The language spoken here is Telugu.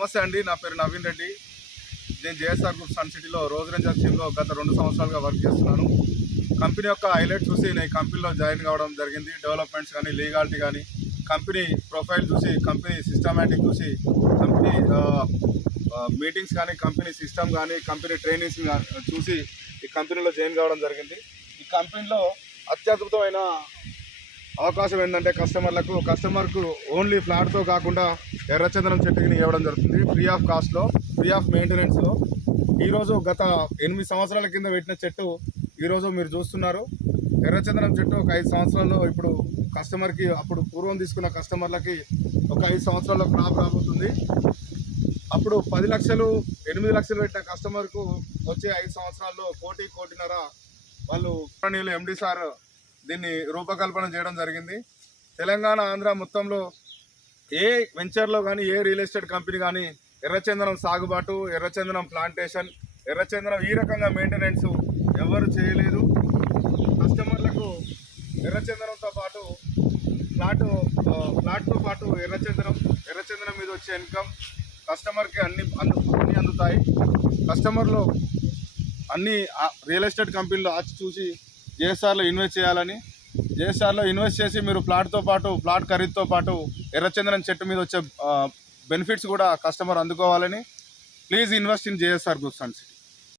నమస్తే అండి, నా పేరు నవీన్ రెడ్డి. నేను జేఎస్ఆర్ గ్రూప్ సన్ సిటీలో రోజ్ రేంజర్ టీంలో గత 2 సంవత్సరాలుగా వర్క్ చేస్తున్నాను. కంపెనీ యొక్క హైలైట్ చూసి నేను ఈ కంపెనీలో జాయిన్ కావడం జరిగింది. డెవలప్మెంట్స్ కానీ, లీగాలిటీ కానీ, కంపెనీ ప్రొఫైల్ చూసి, కంపెనీ సిస్టమేటిక్ చూసి, కంపెనీ మీటింగ్స్ కానీ, కంపెనీ సిస్టమ్ కానీ, కంపెనీ ట్రైనింగ్స్ చూసి ఈ కంపెనీలో జాయిన్ కావడం జరిగింది. ఈ కంపెనీలో అత్యద్భుతమైన అవకాశం ఏంటంటే కస్టమర్కు ఓన్లీ ఫ్లాట్తో కాకుండా ఎర్రచందనం చెట్టుని ఇవ్వడం జరుగుతుంది. ఫ్రీ ఆఫ్ కాస్ట్లో, ఫ్రీ ఆఫ్ మెయింటెనెన్స్లో. ఈరోజు గత 8 సంవత్సరాల కింద పెట్టిన చెట్టు ఈరోజు మీరు చూస్తున్నారు. ఎర్రచందనం చెట్టు ఒక 5 సంవత్సరాల్లో ఇప్పుడు కస్టమర్కి, అప్పుడు పూర్వం తీసుకున్న కస్టమర్లకి ఒక 5 సంవత్సరాల్లో క్రాప్ రాబోతుంది. అప్పుడు 10 లక్షలు 8 లక్షలు పెట్టిన కస్టమర్కు వచ్చే 5 సంవత్సరాల్లో 1.5 వాళ్ళు ఎండి సార్ దీన్ని రూపకల్పన చేయడం జరిగింది. తెలంగాణ, ఆంధ్ర మొత్తంలో ఏ వెంచర్లో కానీ, ఏ రియల్ ఎస్టేట్ కంపెనీ కానీ ఎర్రచందనం సాగుబాటు, ఎర్రచందనం ప్లాంటేషన్, ఎర్రచందనం ఈ రకంగా మెయింటెనెన్స్ ఎవరు చేయలేదు. కస్టమర్లకు ఎర్రచందనంతో పాటు ఫ్లాట్తో పాటు ఎర్రచందనం మీద వచ్చే ఇన్కమ్ కస్టమర్కి అన్ని అందుతాయి. కస్టమర్లు అన్ని రియల్ ఎస్టేట్ కంపెనీలు ఆచి చూసి జేఎస్ఆర్లో ఇన్వెస్ట్ చేయాలని, జేఎస్ఆర్లో ఇన్వెస్ట్ చేసి మీరు ప్లాట్తో పాటు, ప్లాట్ ఖరీదుతో పాటు ఎర్రచందనం చెట్టు మీద వచ్చే బెనిఫిట్స్ కూడా కస్టమర్ అందుకోవాలని. Please invest in JSR group Sun city.